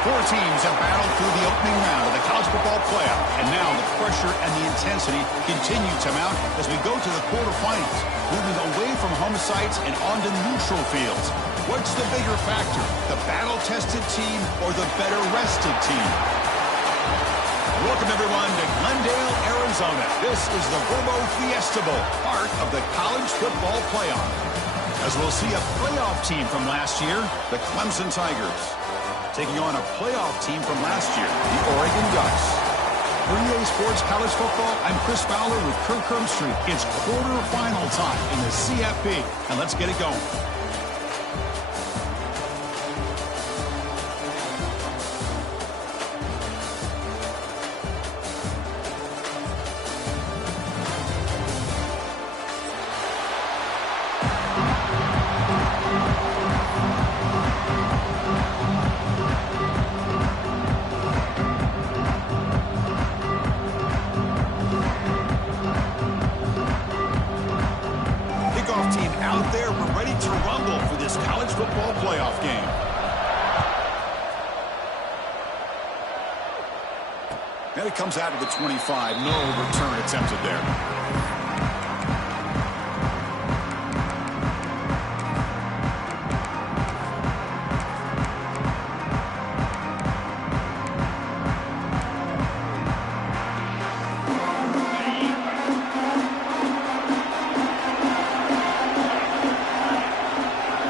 Four teams have battled through the opening round of the college football playoff, and now the pressure and the intensity continue to mount as we go to the quarterfinals, moving away from home sites and onto neutral fields. What's the bigger factor, the battle-tested team or the better-rested team? Welcome, everyone, to Glendale, Arizona. This is the Verbo Fiesta Bowl, part of the college football playoff. As we'll see a playoff team from last year, the Clemson Tigers, taking on a playoff team from last year, the Oregon Ducks. For EA Sports College Football, I'm Chris Fowler with Kirk Herbstreit. It's quarterfinal time in the CFP, and let's get it going. And it comes out of the 25. No return attempted there.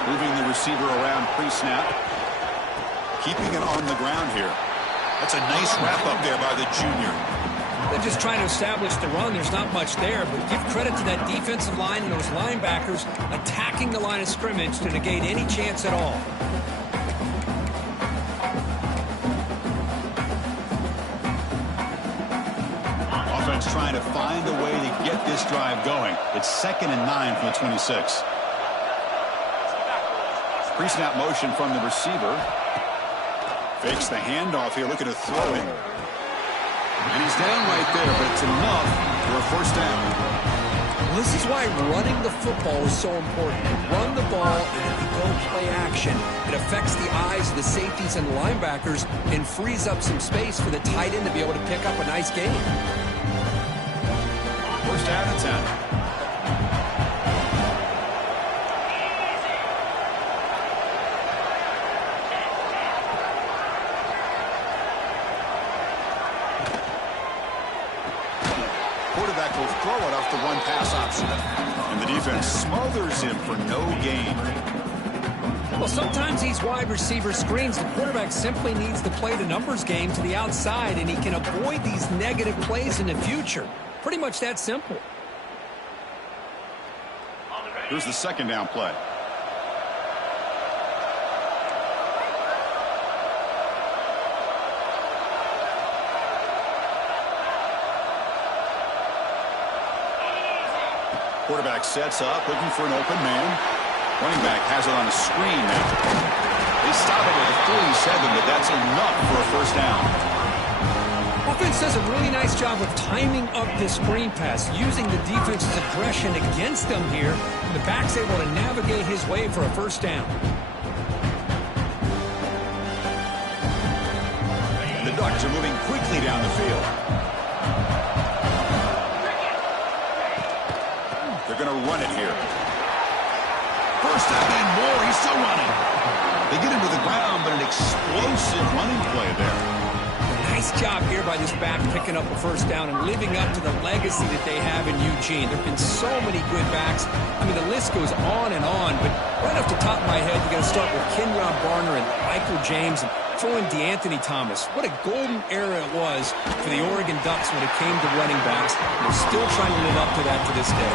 Moving the receiver around pre-snap. Keeping it on the ground here. That's a nice wrap-up there by the junior. They're just trying to establish the run. There's not much there, but give credit to that defensive line and those linebackers attacking the line of scrimmage to negate any chance at all. Offense trying to find a way to get this drive going. It's 2nd and 9 from the 26. Pre-snap motion from the receiver. Fakes the handoff here, looking to throw it. And he's down right there, but it's enough for a first down. Well, this is why running the football is so important. You run the ball, and if you go play action, it affects the eyes of the safeties and the linebackers and frees up some space for the tight end to be able to pick up a nice gain. First down and 10. Quarterback will throw it off the one-pass option. And the defense smothers him for no gain. Well, sometimes these wide receiver screens, the quarterback simply needs to play the numbers game to the outside, and he can avoid these negative plays in the future. Pretty much that simple. Here's the second down play. Quarterback sets up, looking for an open man. Running back has it on a screen now. They stop it at the 47, but that's enough for a first down. Offense does a really nice job of timing up this screen pass, using the defense's aggression against them here. And the back's able to navigate his way for a first down. And the Ducks are moving quickly down the field. They're going to run it here. First down and more. He's still running. They get him to the ground, but an explosive running play there. Nice job here by this back picking up a first down and living up to the legacy that they have in Eugene. There have been so many good backs. I mean, the list goes on and on, but right off the top of my head, you got to start with Kenyon Barner and Michael James and throw in DeAnthony Thomas. What a golden era it was for the Oregon Ducks when it came to running backs. They're still trying to live up to that to this day.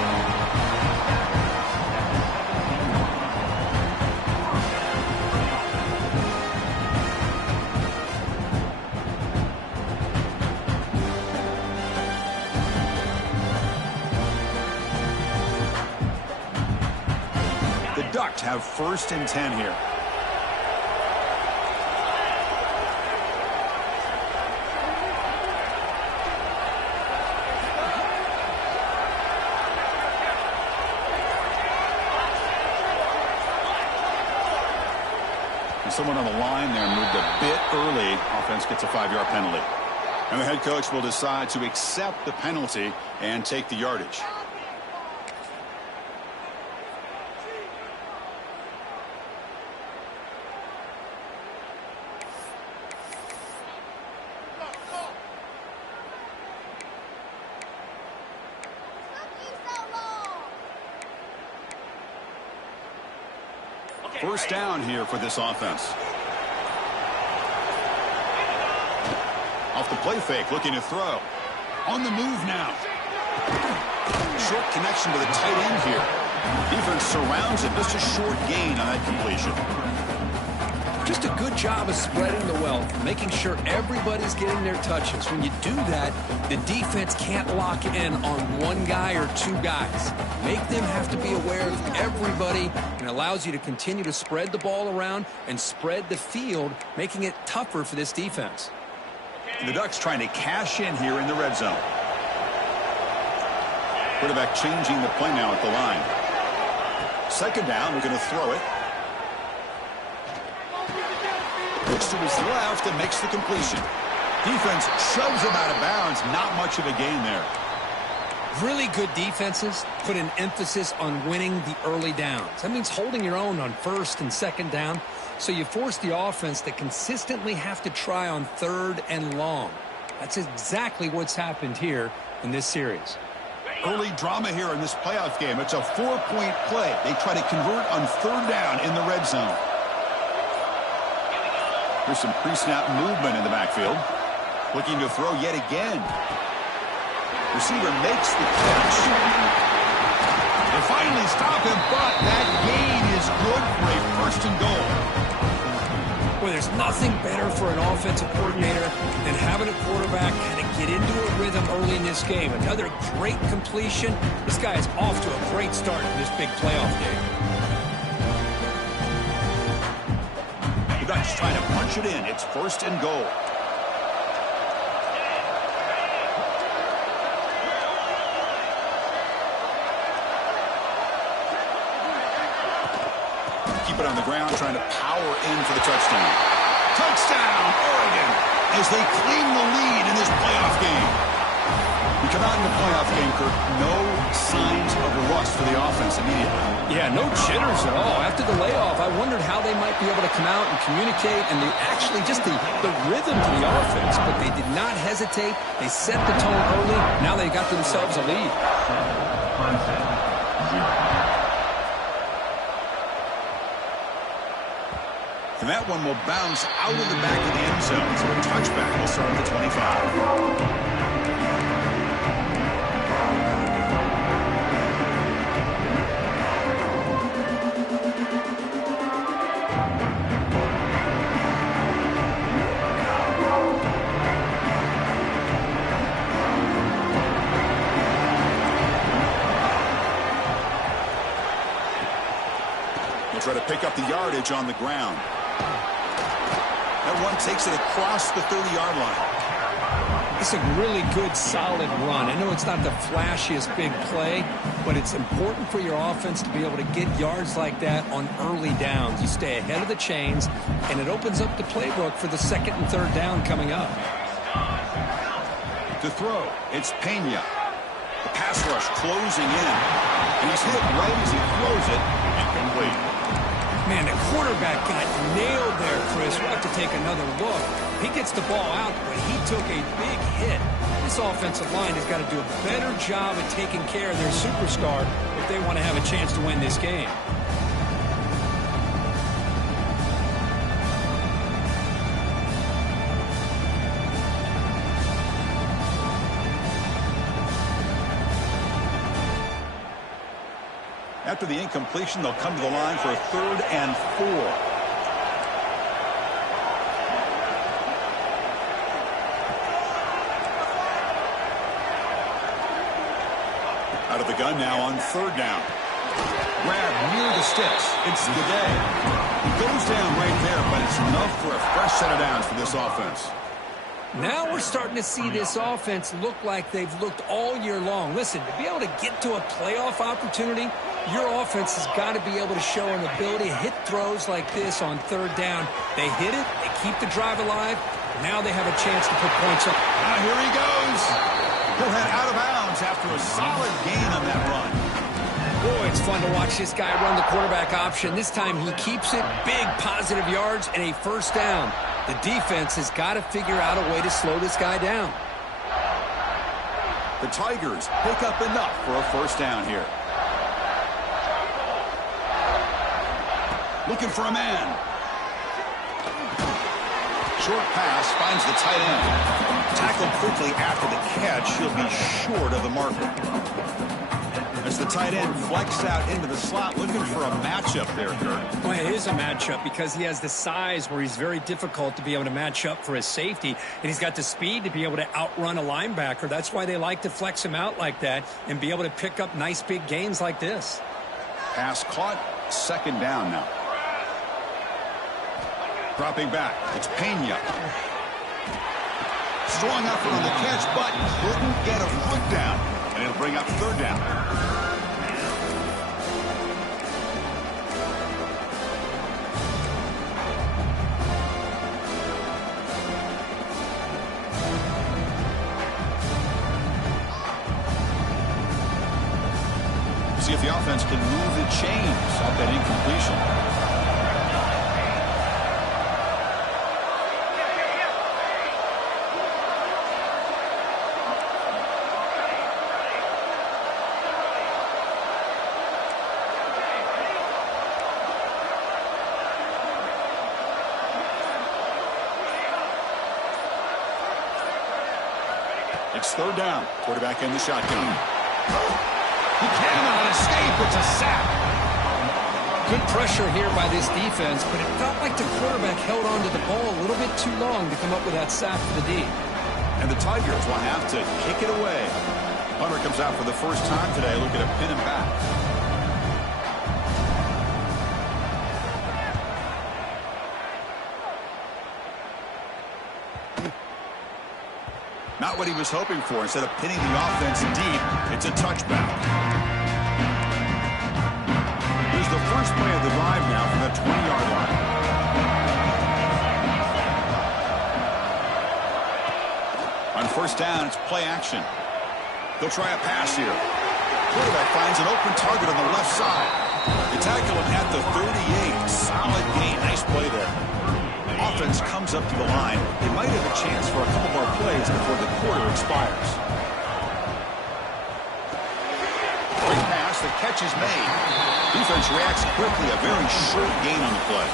Ducks have 1st and 10 here. someone on the line there, moved a bit early. Offense gets a 5-yard penalty. And the head coach will decide to accept the penalty and take the yardage. First down here for this offense. Off the play fake, looking to throw. On the move now. Short connection to the tight end here. Defense surrounds him. Just a short gain on that completion. Just a good job of spreading the wealth, making sure everybody's getting their touches. When you do that, the defense can't lock in on one guy or two guys. Make them have to be aware of everybody, and allows you to continue to spread the ball around and spread the field, making it tougher for this defense. The Ducks trying to cash in here in the red zone. Quarterback changing the play now at the line. Second down, we're going to throw it. Looks to his left and makes the completion. Defense shoves him out of bounds. Not much of a gain there. Really good defenses put an emphasis on winning the early downs. That means holding your own on first and second down. So you force the offense to consistently have to try on third and long. That's exactly what's happened here in this series. Early drama here in this playoff game. It's a 4-point play. They try to convert on third down in the red zone. Here's some pre-snap movement in the backfield. Looking to throw yet again. Receiver makes the catch. They finally stop him, but that gain is good for a first and goal. Well, there's nothing better for an offensive coordinator than having a quarterback kind of get into a rhythm early in this game. Another great completion. This guy is off to a great start in this big playoff game. The Ducks trying to punch it in. It's first and goal. Keep it on the ground, trying to power in for the touchdown. Touchdown, Oregon, as they claim the lead in this playoff game. We come out in the playoff game, Kirk, no signs of rust for the offense immediately. Yeah, no jitters at all. After the layoff, I wondered how they might be able to come out and communicate, and actually just the rhythm to the offense, but they did not hesitate. They set the tone early. Now they got themselves a lead. And that one will bounce out of the back of the end zone. So a touchback will start at the 25. They'll try to pick up the yardage on the ground. That one takes it across the 30-yard line. It's a really good, solid run. I know it's not the flashiest big play, but it's important for your offense to be able to get yards like that on early downs. You stay ahead of the chains, and it opens up the playbook for the second and third down coming up. To throw, it's Pena. The pass rush closing in. And he's hit right as he throws it. Incomplete. Man, the quarterback got nailed there, Chris. We'll have to take another look. He gets the ball out, but he took a big hit. This offensive line has got to do a better job of taking care of their superstar if they want to have a chance to win this game. After the incompletion, they'll come to the line for a 3rd and 4. Out of the gun now on 3rd down. Grab near the sticks. It's the day. He goes down right there, but it's enough for a fresh set of downs for this offense. Now we're starting to see this offense look like they've looked all year long. Listen, to be able to get to a playoff opportunity, your offense has got to be able to show an ability to hit throws like this on third down. They hit it, they keep the drive alive. Now they have a chance to put points up. Now here he goes. He'll head out of bounds after a solid gain on that run. Boy, it's fun to watch this guy run the quarterback option. This time he keeps it, big positive yards, and a first down. The defense has got to figure out a way to slow this guy down. The Tigers pick up enough for a first down here. Looking for a man. Short pass finds the tight end. Tackled quickly after the catch. He'll be short of the marker. As the tight end flexed out into the slot, looking for a matchup there, Kurt. Well, it is a matchup because he has the size where he's very difficult to be able to match up for his safety, and he's got the speed to be able to outrun a linebacker. That's why they like to flex him out like that and be able to pick up nice big gains like this. Pass caught, second down now. Dropping back, it's Pena. Strong effort on the catch, but couldn't get a foot down. And it'll bring up third down. See if the offense can move the chains off that incompletion. It's third down. Quarterback in the shotgun. He cannot escape. It's a sack. Good pressure here by this defense, but it felt like the quarterback held on to the ball a little bit too long to come up with that sack for the D. And the Tigers will have to kick it away. Hunter comes out for the first time today, looking to pin him back. Not what he was hoping for. Instead of pinning the offense deep, it's a touchback. Here's the first play of the drive now from the 20-yard line. On first down, it's play action. They'll try a pass here. Quarterback finds an open target on the left side. They tackle him at the 38. Solid gain. Nice play there. Offense comes up to the line. They might have a chance for a couple more plays before the quarter expires. Great pass. The catch is made. Defense reacts quickly. A very short gain on the play.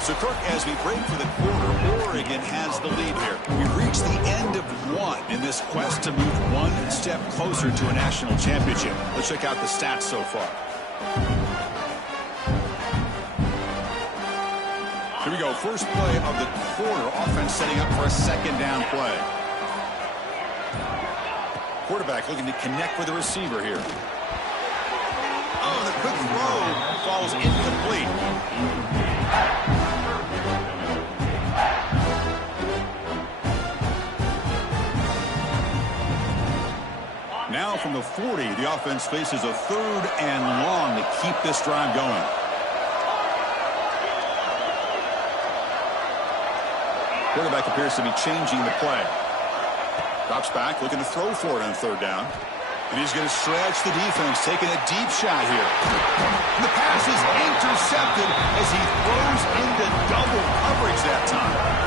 So, Kirk, as we break for the quarter, Oregon has the lead here. We've reached the end of one in this quest to move one step closer to a national championship. Let's check out the stats so far. Here we go. First play of the quarter. Offense setting up for a second down play. Quarterback looking to connect with the receiver here. Oh, the quick throw falls incomplete. Now from the 40, the offense faces a third and long to keep this drive going. Quarterback appears to be changing the play. Drops back, looking to throw for it on third down. And he's going to stretch the defense, taking a deep shot here. And the pass is intercepted as he throws into double coverage that time.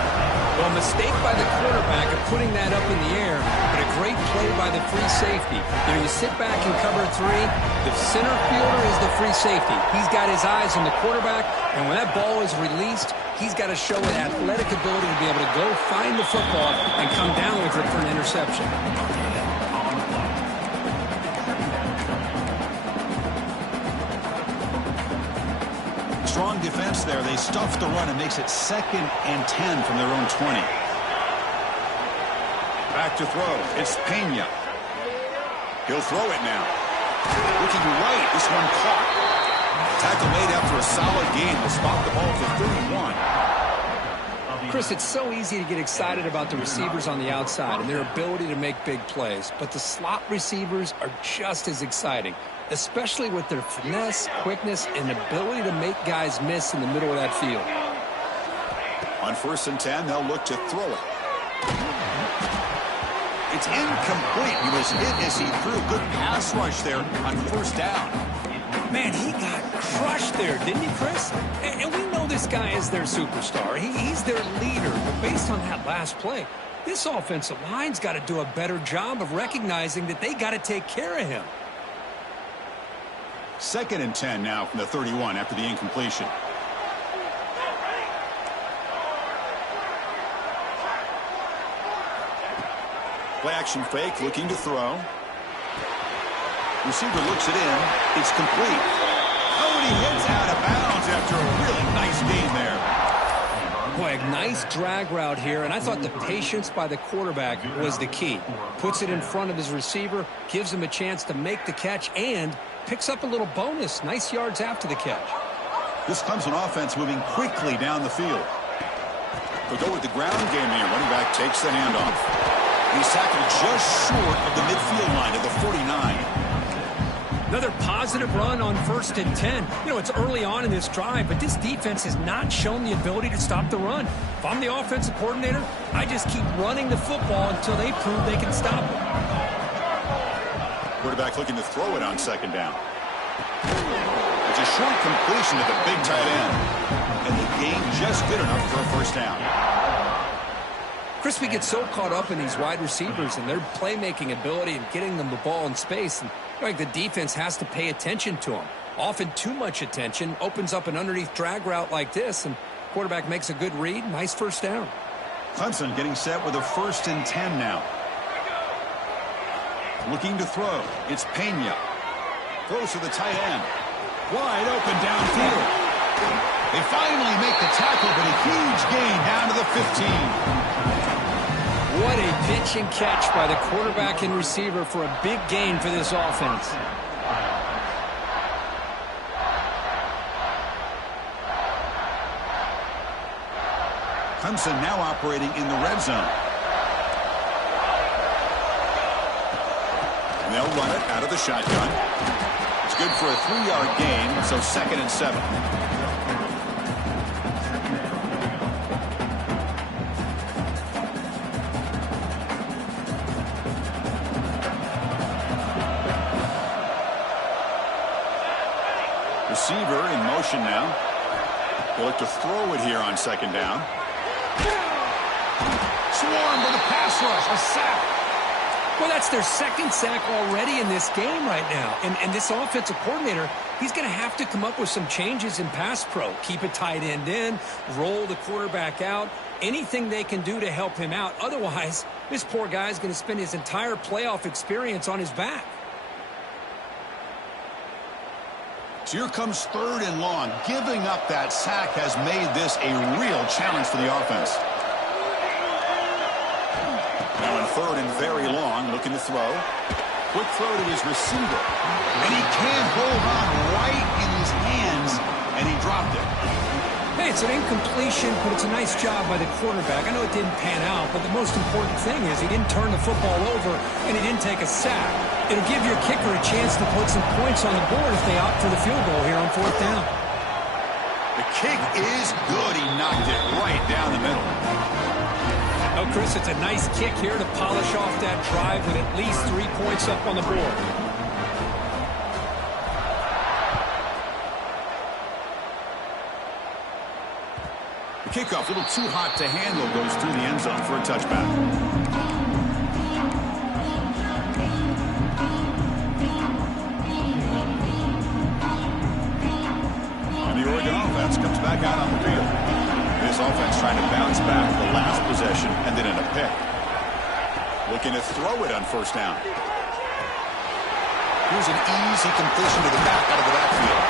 Well, a mistake by the quarterback of putting that up in the air, but a great play by the free safety. You know, you sit back and cover three. The center fielder is the free safety. He's got his eyes on the quarterback, and when that ball is released, he's got to show an athletic ability to be able to go find the football and come down with it for an interception. Strong defense there. They stuff the run and makes it 2nd and 10 from their own 20. Back to throw. It's Pena. He'll throw it now. Looking right. This one caught. Tackle made after a solid gain. Will spot the ball to 31. Chris, it's so easy to get excited about the receivers on the outside and their ability to make big plays, but the slot receivers are just as exciting, especially with their finesse, quickness, and ability to make guys miss in the middle of that field. On 1st and 10, they'll look to throw it. It's incomplete. He was hit as he threw a good pass rush there on 1st down. Man, he got crushed there, didn't he, Chris? And we know this guy is their superstar. He's their leader. But based on that last play, this offensive line's got to do a better job of recognizing that they got to take care of him. 2nd and 10 now from the 31 after the incompletion. Play action fake, looking to throw. Receiver looks it in. It's complete. Oh, and he heads out of bounds after a really nice gain there. Boy, a nice drag route here, and I thought the patience by the quarterback was the key. Puts it in front of his receiver, gives him a chance to make the catch, and picks up a little bonus. Nice yards after the catch. This Clemson offense moving quickly down the field. They'll go with the ground game here. Running back takes the handoff. He's tackled just short of the midfield line at the 49. Another positive run on 1st and 10. You know, it's early on in this drive, but this defense has not shown the ability to stop the run. If I'm the offensive coordinator, I just keep running the football until they prove they can stop it. Quarterback looking to throw it on 2nd down. It's a short completion to the big tight end. And the gain just good enough for a 1st down. Chris, we get so caught up in these wide receivers and their playmaking ability and getting them the ball in space. And like the defense has to pay attention to them. Often too much attention opens up an underneath drag route like this, and quarterback makes a good read. Nice 1st down. Clemson getting set with a 1st and 10 now. Looking to throw. It's Pena. Throws to the tight end. Wide open downfield. They finally make the tackle, but a huge gain down to the 15. What a pitch and catch by the quarterback and receiver for a big gain for this offense. Clemson now operating in the red zone. And they'll run it out of the shotgun. It's good for a 3-yard gain, so 2nd and 7. Receiver in motion now. They'll look to throw it here on 2nd down. Swarmed with a pass rush, a sack. Well, that's their 2nd sack already in this game right now. And this offensive coordinator, he's going to have to come up with some changes in pass pro. Keep a tight end in, roll the quarterback out, anything they can do to help him out. Otherwise, this poor guy's going to spend his entire playoff experience on his back. So here comes 3rd and long. Giving up that sack has made this a real challenge for the offense. Now in 3rd and very long, looking to throw. Quick throw to his receiver. And he can't hold on right in his hands, and he dropped it. Hey, it's an incompletion, but it's a nice job by the quarterback. I know it didn't pan out, but the most important thing is he didn't turn the football over, and he didn't take a sack. It'll give your kicker a chance to put some points on the board if they opt for the field goal here on 4th down. The kick is good. He knocked it right down the middle. Oh, Chris, it's a nice kick here to polish off that drive with at least 3 points up on the board. The kickoff, a little too hot to handle, goes through the end zone for a touchback. Comes back out on the field. This offense trying to bounce back the last possession, and then in a pick. Looking to throw it on 1st down. Here's an easy completion to the back out of the backfield.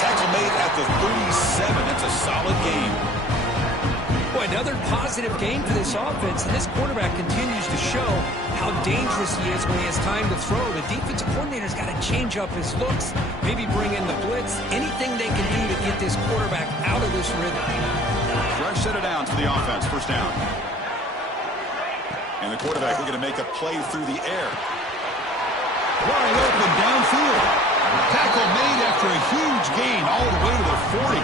Tackle made at the 37. That's a solid game. Boy, another positive game for this offense, and this quarterback continues to show how dangerous he is when he has time to throw. The defensive coordinator's got to change up his looks, maybe bring in the blitz, anything they can do to get this quarterback out of this rhythm. Fresh set of downs for the offense. First down. And the quarterback looking to make a play through the air. Wide open downfield. Tackle made after a huge gain all the way to the 40.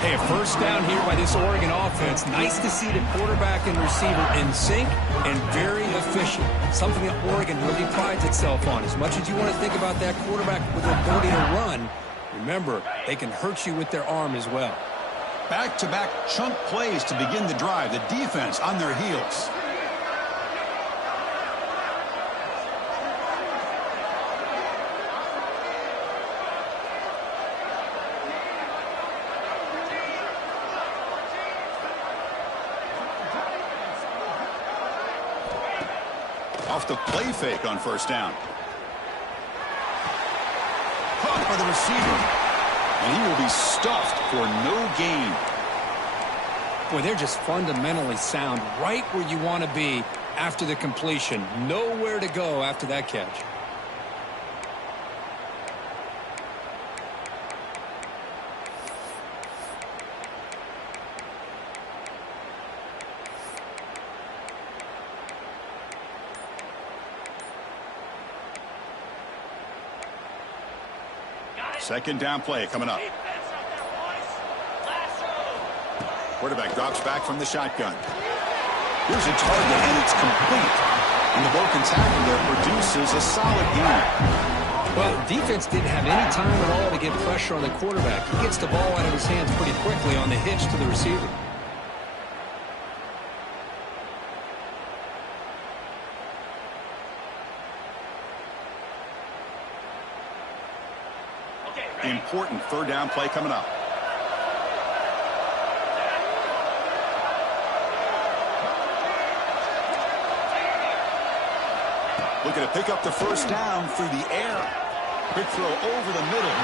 Hey, a first down here by this Oregon offense. Nice to see the quarterback and receiver in sync and very efficient. Something that Oregon really prides itself on. As much as you want to think about that quarterback with the ability to run, remember, they can hurt you with their arm as well. Back-to-back chunk plays to begin the drive. The defense on their heels. Off the play fake on first down. Caught by the receiver. And he will be stuffed for no gain. Boy, they're just fundamentally sound right where you want to be after the completion. Nowhere to go after that catch. Second down play coming up. Quarterback drops back from the shotgun. Here's a target, and it's complete. And the broken tackle there produces a solid gain. Well, defense didn't have any time at all to get pressure on the quarterback. He gets the ball out of his hands pretty quickly on the hitch to the receiver. Important third down play coming up. Looking to pick up the first down through the air. Quick throw over the middle.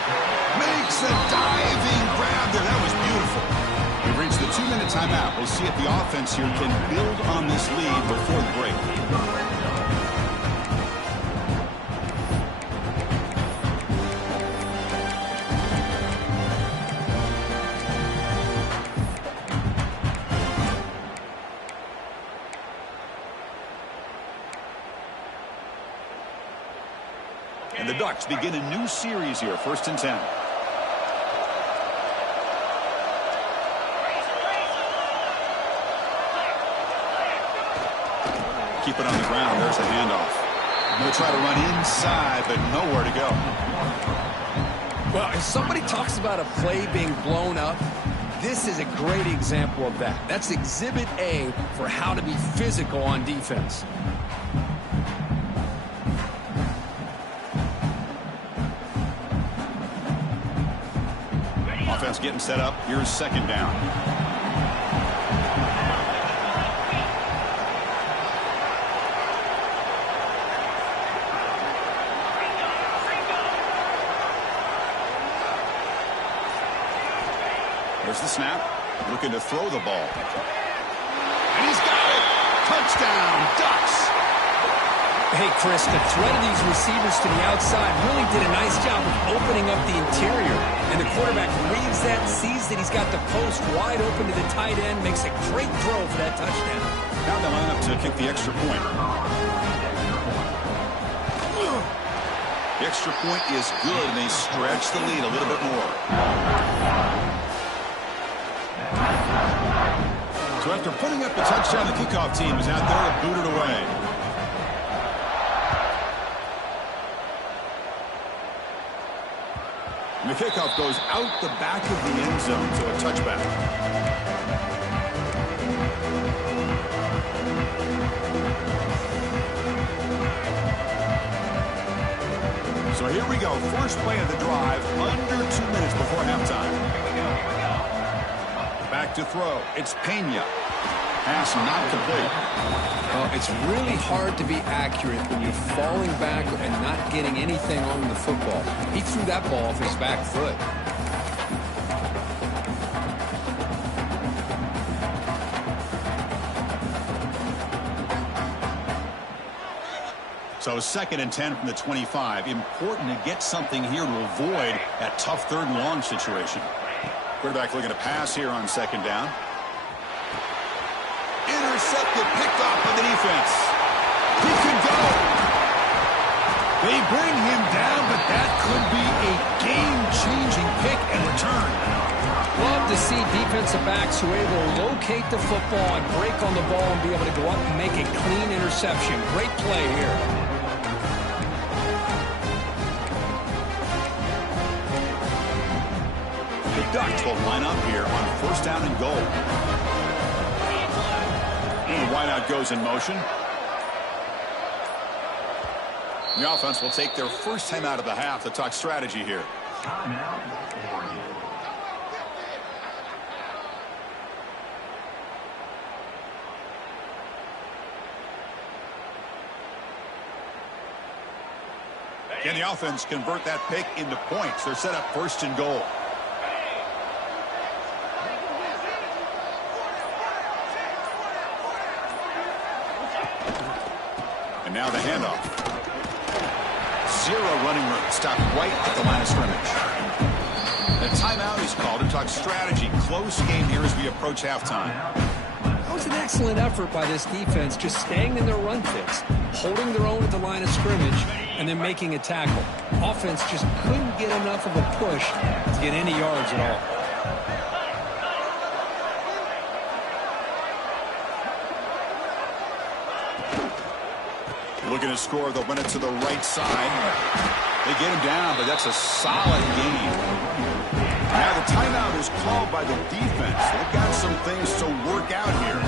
Makes a diving grab there. That was beautiful. We've reached the 2-minute timeout. We'll see if the offense here can build on this lead before the break. And the Ducks begin a new series here, 1st and 10. Keep it on the ground. There's the handoff. Going to try to run inside, but nowhere to go. Well, if somebody talks about a play being blown up, this is a great example of that. That's Exhibit A for how to be physical on defense. Offense getting set up. Here's second down. There's the snap. Looking to throw the ball. And he's got it. Touchdown, Ducks. Hey, Chris, the threat of these receivers to the outside really did a nice job of opening up the interior. And the quarterback reads that, sees that he's got the post wide open to the tight end, makes a great throw for that touchdown. Now they line up to kick the extra point. The extra point is good, and they stretch the lead a little bit more. So after putting up the touchdown, the kickoff team is out there to boot it away. And the kickoff goes out the back of the end zone, so a touchback. So here we go. First play of the drive, under 2 minutes before halftime. Back to throw. It's Pena. Pass not complete. Well, it's really hard to be accurate when you're falling back and not getting anything on the football. He threw that ball off his back foot. So 2nd and 10 from the 25. Important to get something here to avoid that tough 3rd and long situation. Quarterback looking to pass here on second down. Intercepted, picked off by the defense. He could go. They bring him down, but that could be a game-changing pick and return. Love to see defensive backs who are able to locate the football and break on the ball and be able to go up and make a clean interception. Great play here. The Ducks will line up here on first down and goal. And the wideout goes in motion. The offense will take their first time out of the half to talk strategy here. Can the offense convert that pick into points? They're set up first and goal. And now the handoff. Zero running room. Stopped right at the line of scrimmage. The timeout is called to talk strategy. Close game here as we approach halftime. That was an excellent effort by this defense, just staying in their run fix, holding their own at the line of scrimmage, and then making a tackle. Offense just couldn't get enough of a push to get any yards at all. Looking to score, they'll run it to the right side. They get him down, but that's a solid gain. Now the timeout is called by the defense. They've got some things to work out here.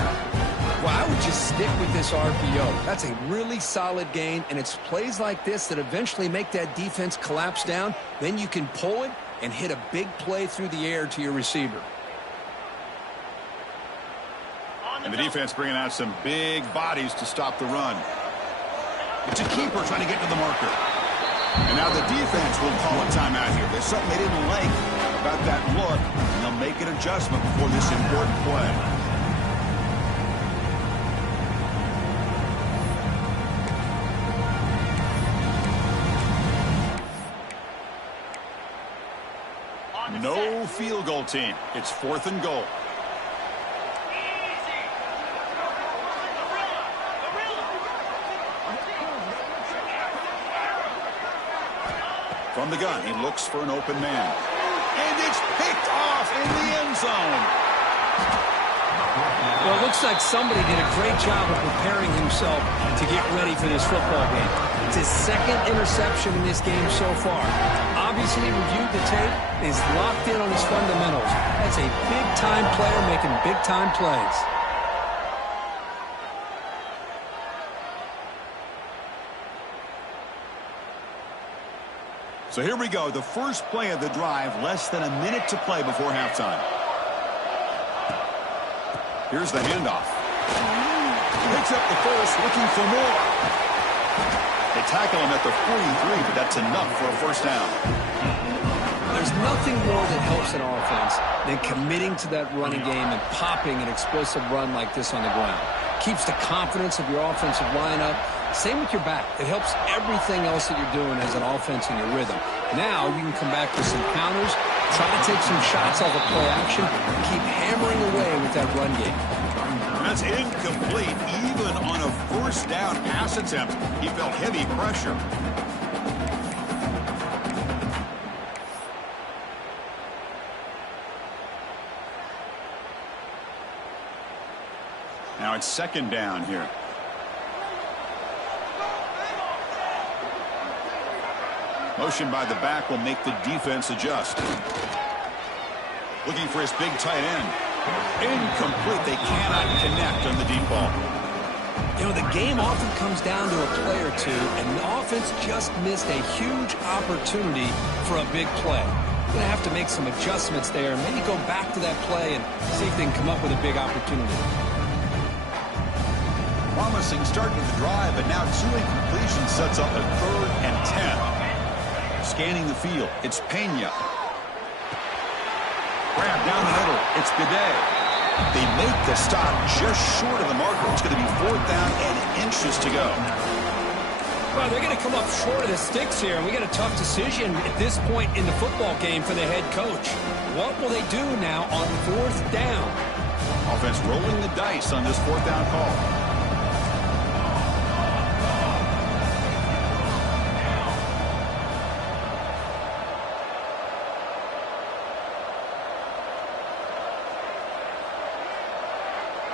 Well, I would just stick with this RPO. That's a really solid gain, and it's plays like this that eventually make that defense collapse down. Then you can pull it and hit a big play through the air to your receiver. And the defense bringing out some big bodies to stop the run. It's a keeper trying to get to the marker. And now the defense will call a timeout here. There's something they didn't like about that look, and they'll make an adjustment before this important play. No field goal team. It's fourth and goal. From the gun, he looks for an open man. And it's picked off in the end zone. Well, it looks like somebody did a great job of preparing himself to get ready for this football game. It's his second interception in this game so far. Obviously reviewed the tape, is locked in on his fundamentals. That's a big-time player making big-time plays. So here we go, the first play of the drive, less than a minute to play before halftime. Here's the handoff. Picks up the first, looking for more. They tackle him at the 43, but that's enough for a first down. There's nothing more that helps an offense than committing to that running game and popping an explosive run like this on the ground. Keeps the confidence of your offensive lineup. Same with your back. It helps everything else that you're doing as an offense in your rhythm. Now you can come back with some counters, try to take some shots off of play action, and keep hammering away with that run game. That's incomplete. Even on a first down pass attempt, he felt heavy pressure. Now it's second down here. Motion by the back will make the defense adjust. Looking for his big tight end. Incomplete. They cannot connect on the deep ball. You know, the game often comes down to a play or two, and the offense just missed a huge opportunity for a big play. Going to have to make some adjustments there, and maybe go back to that play and see if they can come up with a big opportunity. Promising start to the drive, but now two incompletions sets up a 3rd and 10. Scanning the field, it's Pena. Grab down the middle, it's Bidet. They make the stop just short of the marker. It's going to be 4th down and inches to go. Well, they're going to come up short of the sticks here, and we got a tough decision at this point in the football game for the head coach. What will they do now on 4th down? Offense rolling the dice on this 4th down call.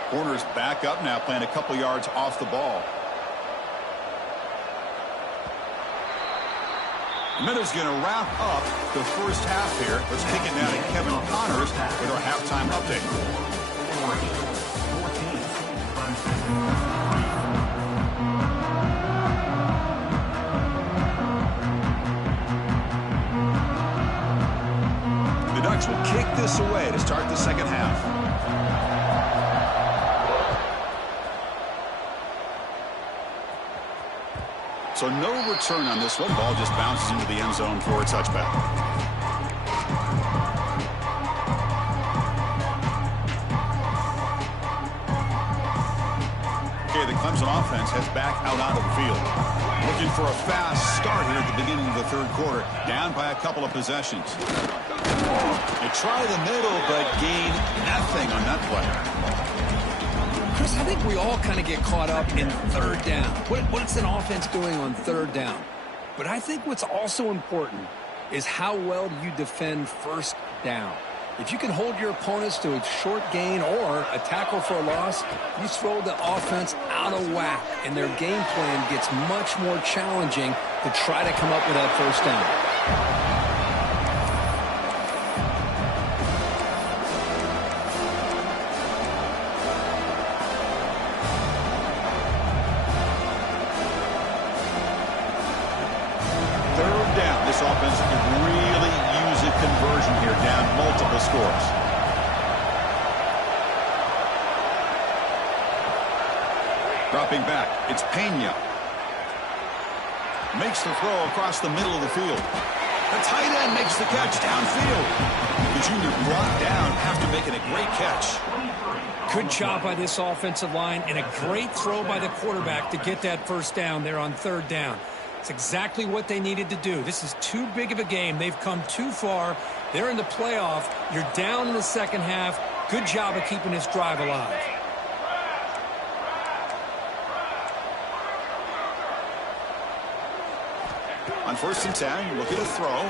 Corner's back up now, playing a couple yards off the ball. Miller's going to wrap up the first half here. Let's kick it now to Kevin Connors with our halftime update. The Ducks will kick this away to start the second half. So no return on this one. Ball just bounces into the end zone for a touchback. Okay, the Clemson offense heads back out onto the field. Looking for a fast start here at the beginning of the 3rd quarter. Down by a couple of possessions. They try the middle, but gain nothing on that play. Chris, I think we all kind of get caught up in 3rd down. What's an offense doing on 3rd down? But I think what's also important is how well you defend 1st down. If you can hold your opponents to a short gain or a tackle for a loss, you throw the offense out of whack, and their game plan gets much more challenging to try to come up with that 1st down. Offense could really use a conversion here, down multiple scores. Dropping back, it's Pena. Makes the throw across the middle of the field. The tight end makes the catch downfield. The junior brought down after making a great catch. Good job by this offensive line, and a great throw by the quarterback to get that 1st down there on 3rd down. It's exactly what they needed to do. This is too big of a game. They've come too far. They're in the playoff. You're down in the second half. Good job of keeping this drive alive. On 1st and 10, look at a throw.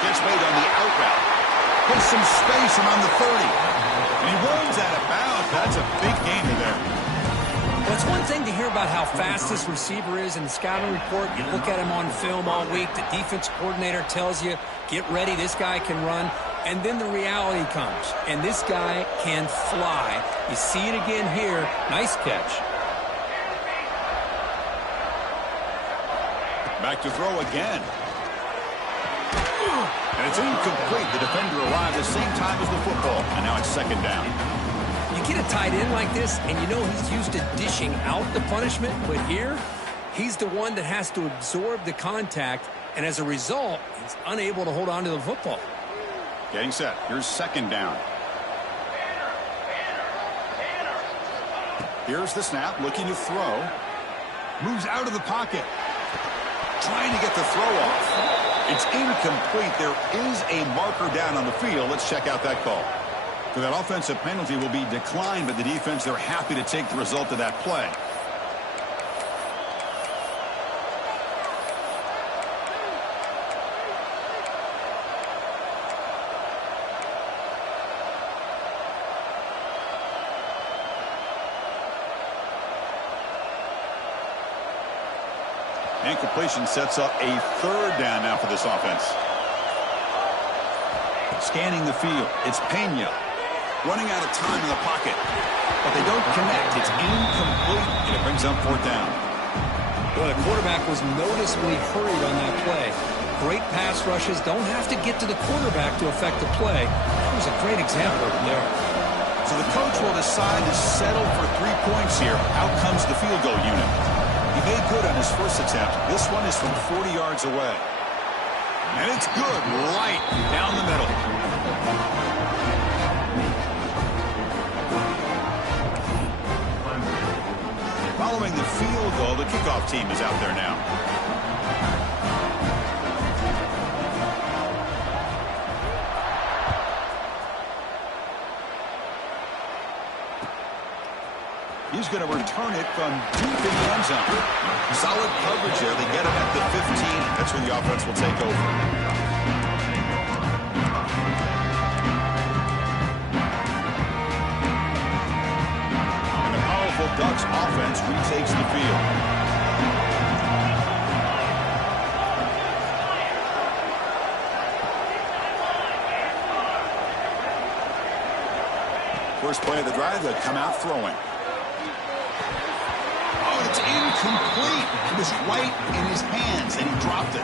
Gets made on the out route. Puts some space around the 30. And he runs out of bounds. That's a big gainer there. Well, it's one thing to hear about how fast this receiver is in the scouting report. You look at him on film all week. The defense coordinator tells you, get ready, this guy can run. And then the reality comes, and this guy can fly. You see it again here. Nice catch. Back to throw again. And it's incomplete. The defender arrived at the same time as the football. And now it's 2nd down. You get a tight end like this, and you know he's used to dishing out the punishment, but here, he's the one that has to absorb the contact, and as a result, he's unable to hold on to the football. Getting set. Here's 2nd down. Here's the snap, looking to throw. Moves out of the pocket. Trying to get the throw off. It's incomplete. There is a marker down on the field. Let's check out that call. So that offensive penalty will be declined, but the defense, they're happy to take the result of that play. And completion sets up a 3rd down now for this offense. Scanning the field, it's Pena. Running out of time in the pocket. But they don't connect. It's incomplete, and it brings up 4th down. Well, the quarterback was noticeably hurried on that play. Great pass rushes. Don't have to get to the quarterback to affect the play. That was a great example there. So the coach will decide to settle for 3 points here. Out comes the field goal unit. He made good on his first attempt. This one is from 40 yards away. And it's good right down the middle. Following the field goal. The kickoff team is out there now. He's going to return it from deep in the end zone. Solid coverage there. They get it at the 15. That's where the offense will take over. And the powerful Ducks offense retakes the field. First play of the drive, they'll come out throwing. It's incomplete. It was right in his hands, and he dropped it.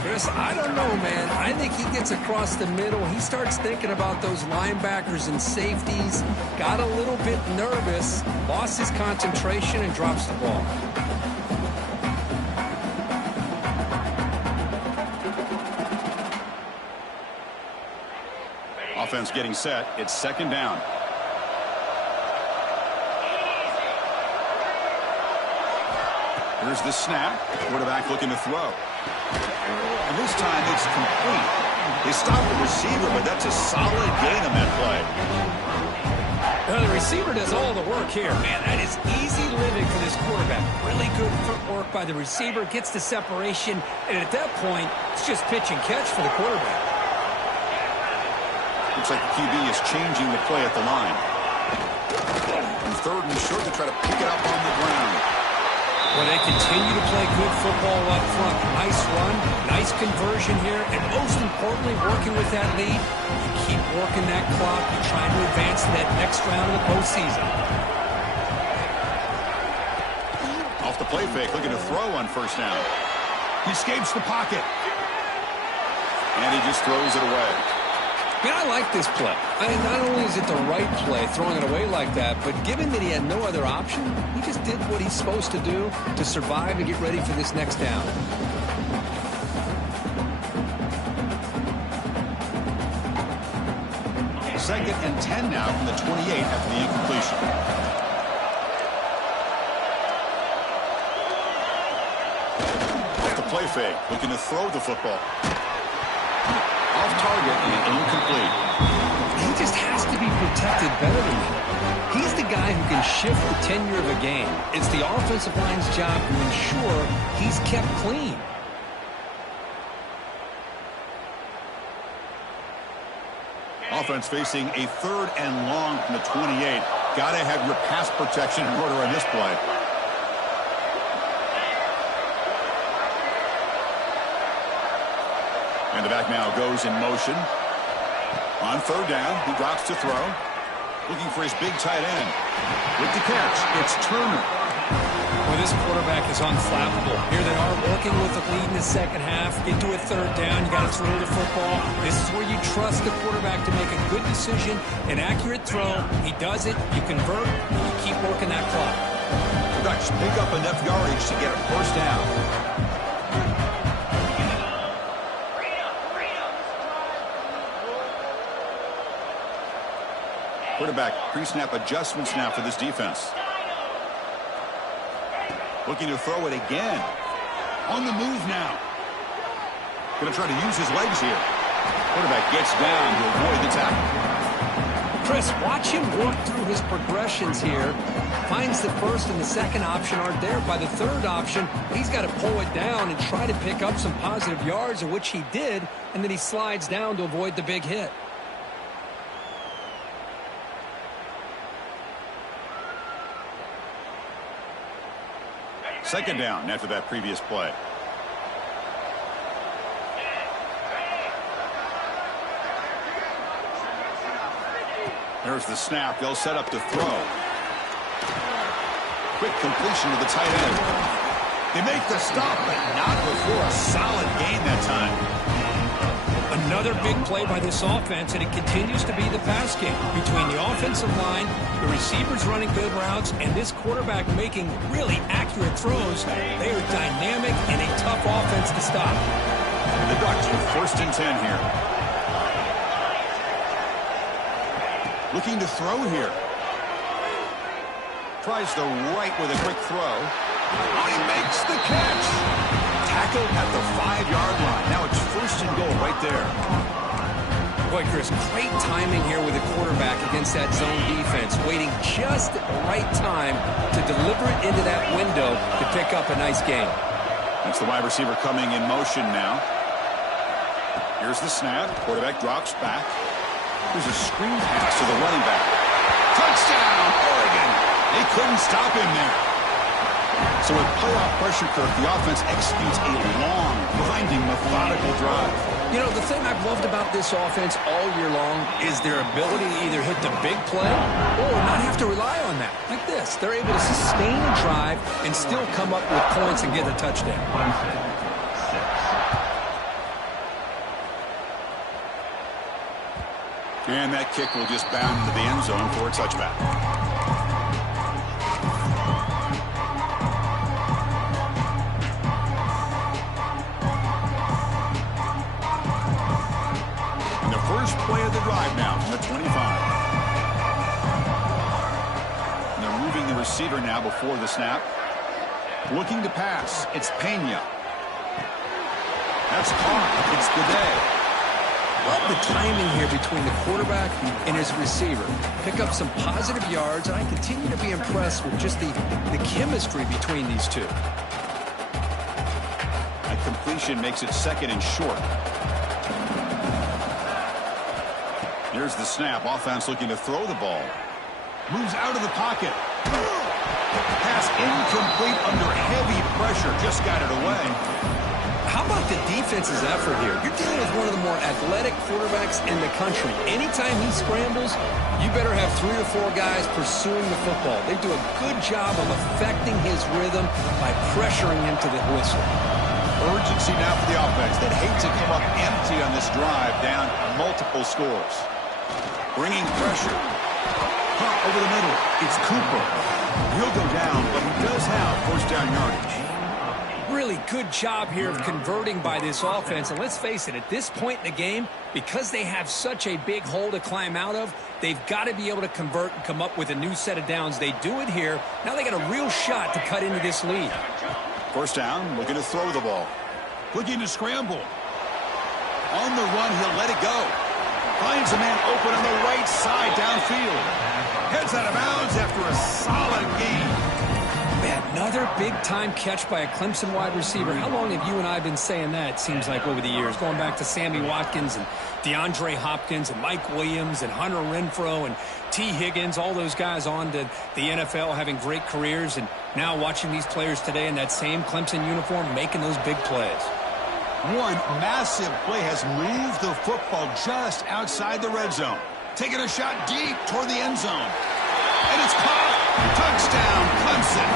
Chris, I don't know, man. I think he gets across the middle. He starts thinking about those linebackers and safeties. Got a little bit nervous, lost his concentration, and drops the ball. Offense getting set. It's second down. Here's the snap. Quarterback looking to throw. And this time it's complete. They stopped the receiver, but that's a solid gain on that play. Well, the receiver does all the work here, man. That is easy living for this quarterback. Really good footwork by the receiver. Gets the separation. And at that point, it's just pitch and catch for the quarterback. Looks like the QB is changing the play at the line. And third and short to try to pick it up on the ground. Well, they continue to play good football up front. Nice run, nice conversion here, and most importantly, working with that lead, you keep working that clock. You're trying to advance to that next round of the postseason. Off the play fake, looking to throw on first down. He escapes the pocket. And he just throws it away. Man, I like this play. Not only is it the right play, throwing it away like that, but given that he had no other option, he just did what he's supposed to do to survive and get ready for this next down. Second and 10 now from the 28 after the incompletion. Off the play fake, looking to throw the football. Off target and incomplete. He just has to be protected better than that. He's the guy who can shift the tenure of a game. It's the offensive line's job to ensure he's kept clean. Offense facing a third and long from the 28. Got to have your pass protection in order on this play. And the back now goes in motion. On third down, he drops to throw. Looking for his big tight end. With the catch, it's Turner. Well, this quarterback is unflappable. Here they are working with the lead in the second half. Get to a third down, you got to throw the football. This is where you trust the quarterback to make a good decision, an accurate throw. He does it, you convert, and you keep working that clock. The Ducks pick up enough yardage to get a first down. Quarterback pre-snap adjustments now for this defense. Looking to throw it again. On the move now. Going to try to use his legs here. Quarterback gets down to avoid the tackle. Chris, watch him work through his progressions here. Finds the first and the second option aren't there. By the third option, he's got to pull it down and try to pick up some positive yards, of which he did, and then he slides down to avoid the big hit. Second down after that previous play. There's the snap. They'll set up to throw. Quick completion to the tight end. They make the stop, but not before a solid gain that time. Another big play by this offense, and it continues to be the pass game between the offensive line, the receivers running good routes, and this quarterback making really accurate throws. They are dynamic and a tough offense to stop. The Ducks with first and 10 here. Looking to throw here. Tries the right with a quick throw. Oh, he makes the catch. Tackled at the 5-yard line. Now it's 1st and goal right there. Boy, Chris, great timing here with the quarterback against that zone defense, waiting just at the right time to deliver it into that window to pick up a nice gain. That's the wide receiver coming in motion now. Here's the snap. Quarterback drops back. There's a screen pass to the running back. Touchdown, Oregon! They couldn't stop him there. So with playoff pressure, Kirk, the offense executes a long, grinding, methodical drive. You know, the thing I've loved about this offense all year long is their ability to either hit the big play or not have to rely on that. Like this, they're able to sustain a drive and still come up with points and get a touchdown. And that kick will just bound into the end zone for a touchback. Play of the drive now from the 25. And they're moving the receiver now before the snap. Looking to pass. It's Pena. That's caught. It's the day. Love the timing here between the quarterback and his receiver. Pick up some positive yards, and I continue to be impressed with just the chemistry between these two. That completion makes it 2nd and short. Here's the snap. Offense looking to throw the ball. Moves out of the pocket. Pass incomplete under heavy pressure. Just got it away. How about the defense's effort here? You're dealing with one of the more athletic quarterbacks in the country. Anytime he scrambles, you better have 3 or 4 guys pursuing the football. They do a good job of affecting his rhythm by pressuring him to the whistle. Urgency now for the offense. They'd hate to come up empty on this drive, down multiple scores. Bringing pressure. Over the middle. It's Cooper. He'll go down, but he does have 1st down yardage. Really good job here of converting by this offense. And let's face it, at this point in the game, because they have such a big hole to climb out of, they've got to be able to convert and come up with a new set of downs. They do it here. Now they got a real shot to cut into this lead. 1st down, looking to throw the ball. Looking to scramble. On the run, he'll let it go. Finds a man open on the right side downfield. Heads out of bounds after a solid gain. Man, another big-time catch by a Clemson wide receiver. How long have you and I been saying that, it seems like, over the years? Going back to Sammy Watkins and DeAndre Hopkins and Mike Williams and Hunter Renfrow and T. Higgins, all those guys on to the NFL having great careers, and now watching these players today in that same Clemson uniform making those big plays. One massive play has moved the football just outside the red zone. Taking a shot deep toward the end zone. And it's caught. Touchdown, Clemson.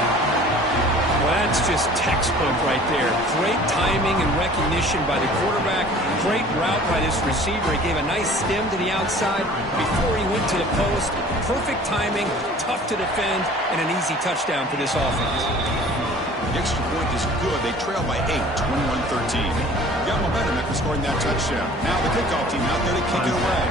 Well, that's just textbook right there. Great timing and recognition by the quarterback. Great route by this receiver. He gave a nice stem to the outside before he went to the post. Perfect timing, tough to defend, and an easy touchdown for this offense. The extra point is good. They trail by 8, 21-13. Got momentum after scoring that touchdown. Now the kickoff team out there to kick it away.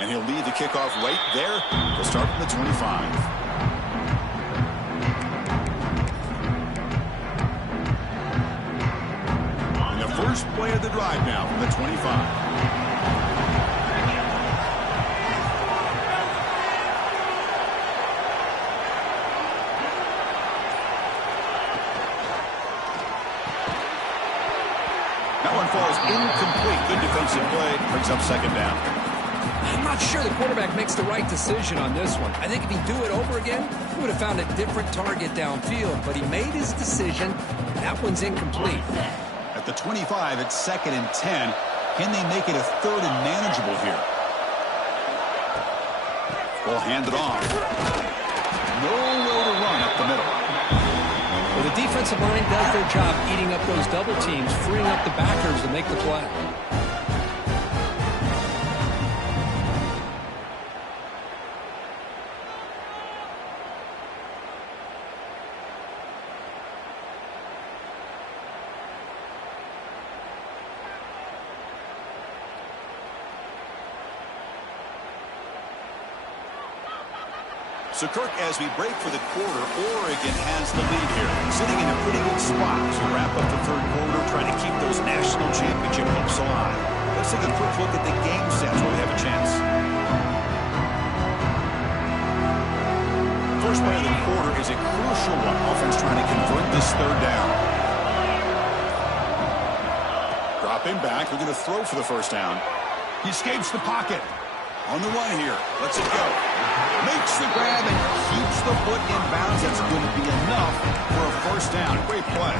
And he'll lead the kickoff right there. He'll start from the 25. First play of the drive now from the 25. That one falls incomplete. Good defensive play. Brings up 2nd down. I'm not sure the quarterback makes the right decision on this one. I think if he'd do it over again, he would have found a different target downfield. But he made his decision. That one's incomplete. At the 25, it's 2nd and 10. Can they make it a 3rd and manageable here? Well, hand it off. Nowhere to run up the middle. Well, the defensive line does their job eating up those double teams, freeing up the backers to make the play. So, Kirk, as we break for the quarter, Oregon has the lead here, sitting in a pretty good spot to wrap up the third quarter, trying to keep those national championship hopes alive. Let's take a quick look at the game stats while we have a chance. First play of the quarter is a crucial one. Offense trying to convert this third down. Dropping back, we're going to throw for the first down. He escapes the pocket. On the run here. Lets it go. Makes the grab and keeps the foot in bounds. That's going to be enough for a first down. Great play.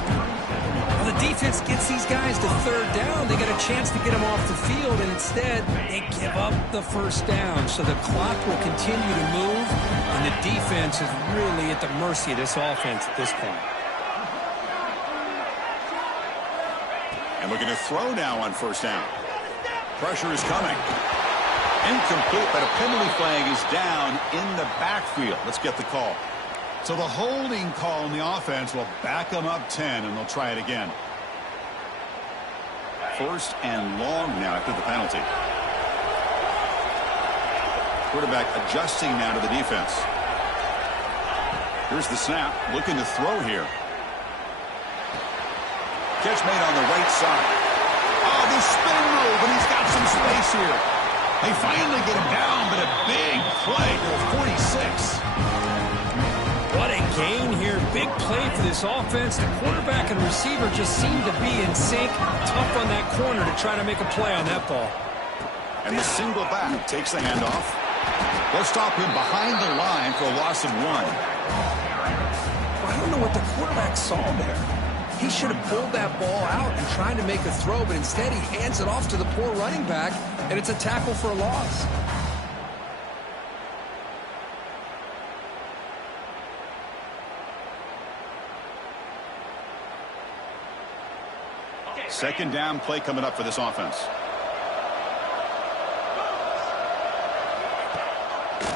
Well, the defense gets these guys to third down. They got a chance to get them off the field, and instead they give up the first down. So the clock will continue to move, and the defense is really at the mercy of this offense at this point. And we're going to throw now on first down. Pressure is coming. Incomplete, but a penalty flag is down in the backfield. Let's get the call. So the holding call on the offense will back them up 10, and they'll try it again. First and long now after the penalty. Quarterback adjusting now to the defense. Here's the snap. Looking to throw here. Catch made on the right side. Oh, the spin move, and he's got some space here. They finally get him down, but a big play to 46. What a gain here. Big play for this offense. The quarterback and receiver just seem to be in sync. Tough on that corner to try to make a play on that ball. And the single back takes the handoff. They'll stop him behind the line for a loss of 1. Well, I don't know what the quarterback saw there. He should have pulled that ball out and tried to make a throw, but instead he hands it off to the poor running back, and it's a tackle for a loss. Second down play coming up for this offense.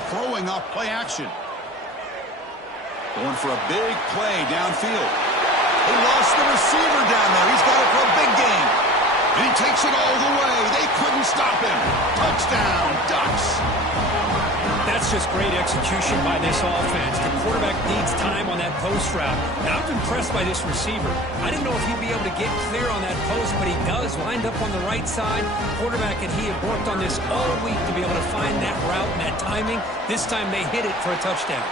Throwing off play action. Going for a big play downfield. He lost the receiver down there. He's got it for a big game. And he takes it all the way. They couldn't stop him. Touchdown, Ducks. That's just great execution by this offense. The quarterback needs time on that post route. And I'm impressed by this receiver. I didn't know if he'd be able to get clear on that post, but he does. Lined up on the right side. Quarterback and he have worked on this all week to be able to find that route and that timing. This time they hit it for a touchdown.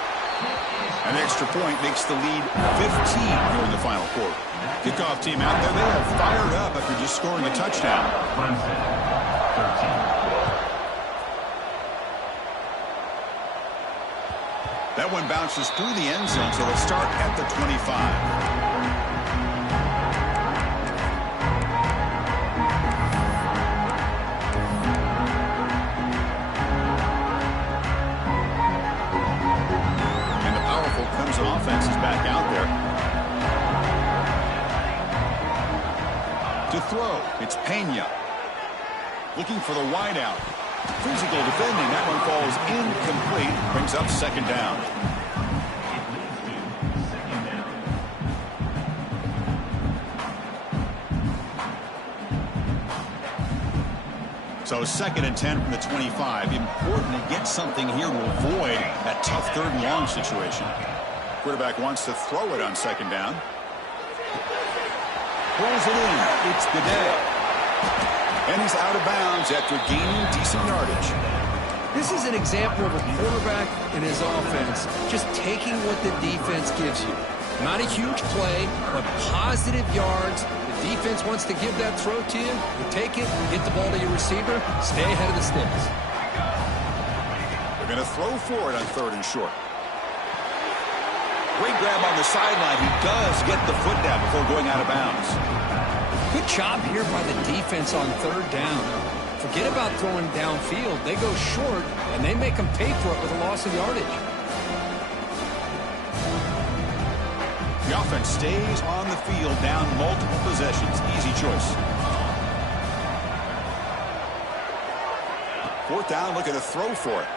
An extra point makes the lead 15 here in the final quarter. Kickoff team out there. They are fired up after just scoring a touchdown. That one bounces through the end zone, so they'll start at the 25. Offense is back out there. To throw, it's Pena. Looking for the wideout. Physical defending. That one falls incomplete. Brings up second down. So second and 10 from the 25. Important to get something here to avoid that tough third and long situation. Quarterback wants to throw it on second down. Pulls it in. It's Godet. And he's out of bounds after gaining decent yardage. This is an example of a quarterback and his offense just taking what the defense gives you. Not a huge play, but positive yards. The defense wants to give that throw to you. You take it, get the ball to your receiver, stay ahead of the sticks. They're going to throw for it on third and short. Great grab on the sideline. He does get the foot down before going out of bounds. Good job here by the defense on third down. Forget about throwing downfield. They go short, and they make them pay for it with a loss of yardage. The offense stays on the field, down multiple possessions. Easy choice. Fourth down, looking to throw for it.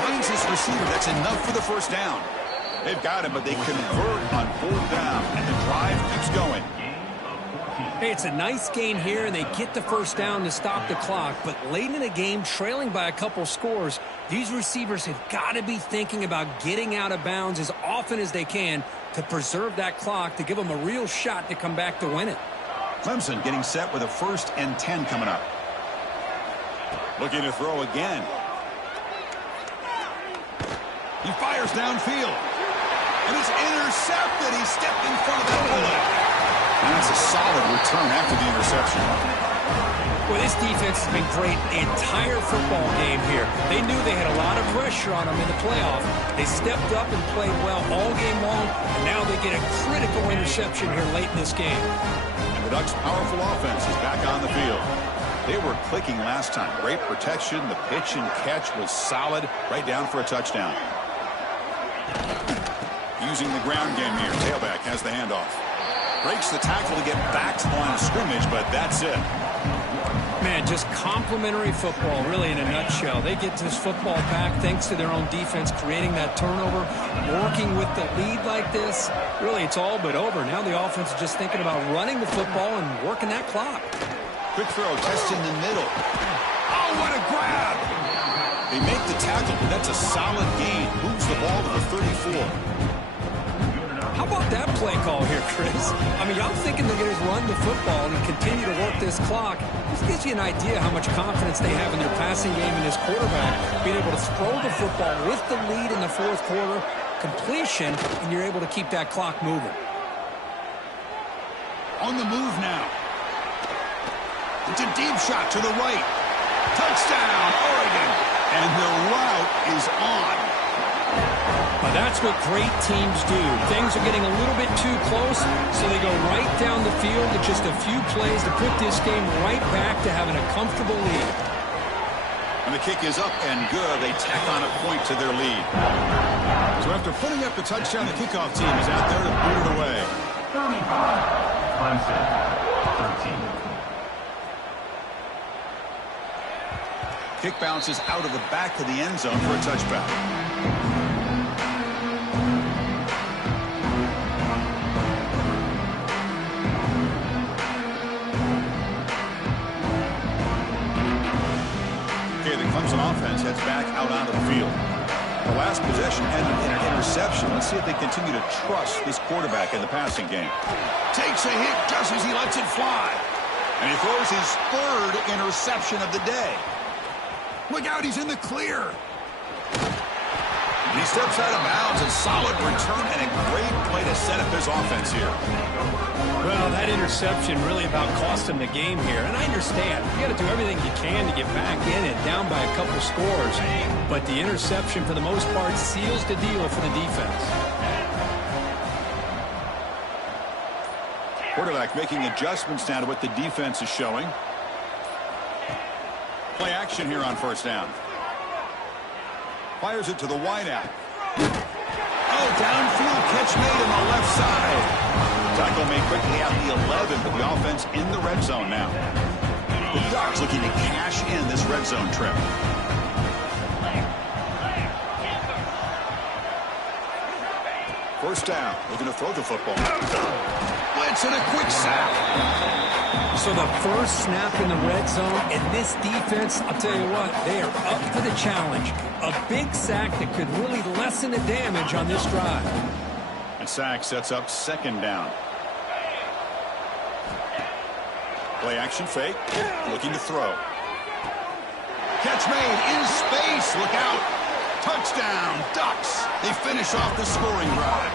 Finds his receiver. That's enough for the first down. They've got him, but they convert on fourth down, and the drive keeps going. Hey, it's a nice gain here, and they get the first down to stop the clock. But late in the game, trailing by a couple scores, these receivers have got to be thinking about getting out of bounds as often as they can to preserve that clock to give them a real shot to come back to win it. Clemson getting set with a 1st and 10 coming up. Looking to throw again. He fires downfield. And it's intercepted. He stepped in front of that bullet. And that's a solid return after the interception. Well, this defense has been great the entire football game here. They knew they had a lot of pressure on them in the playoff. They stepped up and played well all game long, and now they get a critical interception here late in this game. And the Ducks' powerful offense is back on the field. They were clicking last time. Great protection. The pitch and catch was solid, right down for a touchdown. Using the ground game here. Tailback has the handoff. Breaks the tackle to get back to the line of scrimmage, but that's it. Man, just complimentary football, really, in a nutshell. They get this football back thanks to their own defense, creating that turnover, working with the lead like this. Really, it's all but over. Now the offense is just thinking about running the football and working that clock. Quick throw, test in the middle. Oh, what a grab! They make the tackle, but that's a solid gain. Moves the ball to the 34. How about that play call here, Chris? I mean, y'all thinking they're going to run the football and continue to work this clock. This gives you an idea how much confidence they have in their passing game and this quarterback being able to throw the football with the lead in the 4th quarter, completion, and you're able to keep that clock moving. On the move now. It's a deep shot to the right. Touchdown, Oregon. And the route is on. Well, that's what great teams do. Things are getting a little bit too close, so they go right down the field with just a few plays to put this game right back to having a comfortable lead. And the kick is up and good. They tack on a point to their lead. So after putting up the touchdown, the kickoff team is out there to boot it away. 35, Clemson, 13. Kick bounces out of the back of the end zone for a touchback. Okay, the Clemson offense heads back out onto the field. The last possession ended in an interception. Let's see if they continue to trust this quarterback in the passing game. Takes a hit just as he lets it fly. And he throws his 3rd interception of the day. Look out, he's in the clear. He steps out of bounds, a solid return and a great play to set up his offense here. Well, that interception really about cost him the game here. And I understand. You got to do everything you can to get back in it, down by a couple scores. But the interception, for the most part, seals the deal for the defense. Quarterback making adjustments now to what the defense is showing. Play action here on 1st down. Fires it to the wideout. Oh, downfield catch made on the left side. Tackle made quickly out the 11, but the offense in the red zone now. The Ducks looking to cash in this red zone trip. First down, looking to throw the football. Blitz and a quick sack. So the first snap in the red zone, and this defense, I'll tell you what, they are up for the challenge. A big sack that could really lessen the damage on this drive. And sack sets up 2nd down. Play action fake, looking to throw. Catch made in space, look out. Touchdown, Ducks. They finish off the scoring drive.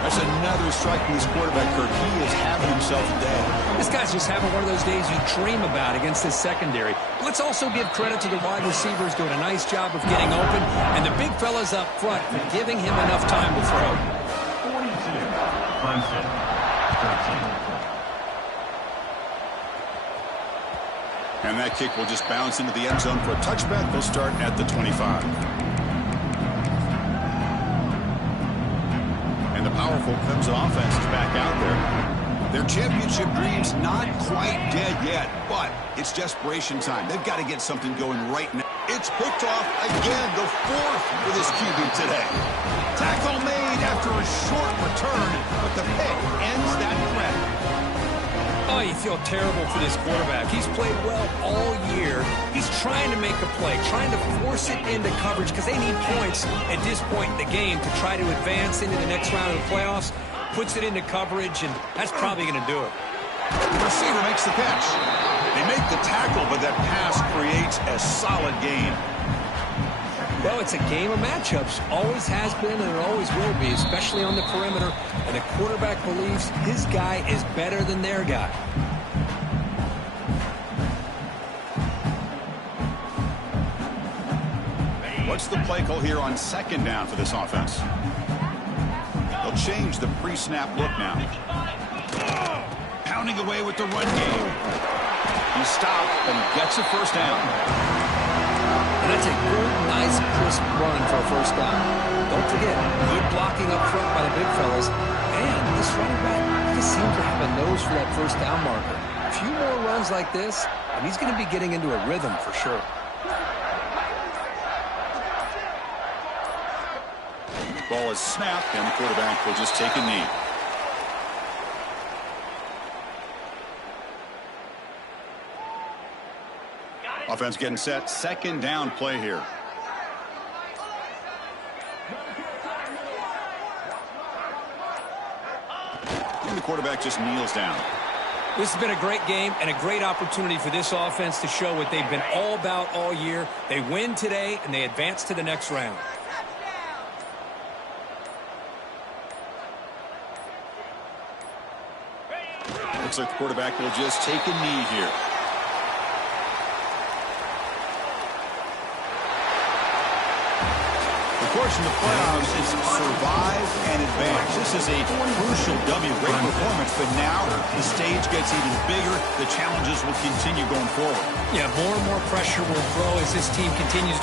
That's another strike from this quarterback, Kirk. He is having himself a day. This guy's just having one of those days you dream about against this secondary. Let's also give credit to the wide receivers doing a nice job of getting open, and the big fellas up front for giving him enough time to throw. 42, Clemson, 13. And that kick will just bounce into the end zone for a touchback. They'll start at the 25. And the powerful Clemson offense is back out there. Their championship dreams not quite dead yet, but it's desperation time. They've got to get something going right now. It's picked off again, the fourth for this QB today. Tackle made after a short return, but the pick ends that threat. Oh, you feel terrible for this quarterback. He's played well all year. He's trying to make a play, trying to force it into coverage because they need points at this point in the game to try to advance into the next round of the playoffs. Puts it into coverage, and that's probably going to do it. The receiver makes the catch. They make the tackle, but that pass creates a solid gain. Well, it's a game of matchups. Always has been and it always will be, especially on the perimeter. And the quarterback believes his guy is better than their guy. What's the play call here on second down for this offense? They'll change the pre-snap look now. Pounding away with the run game. He stopped and he gets a first down. And that's a good, nice, crisp run for a first down. Don't forget, good blocking up front by the big fellas. And this running back just seems to have a nose for that first down marker. A few more runs like this, and he's going to be getting into a rhythm for sure. Ball is snapped, and the quarterback will just take a knee. Offense getting set. Second down play here. And the quarterback just kneels down. This has been a great game and a great opportunity for this offense to show what they've been all about all year. They win today, and they advance to the next round. Looks like the quarterback will just take a knee here. The course in the playoffs is survive and advance. This is a crucial W. Great performance, but now the stage gets even bigger. The challenges will continue going forward. Yeah, more and more pressure will grow as this team continues to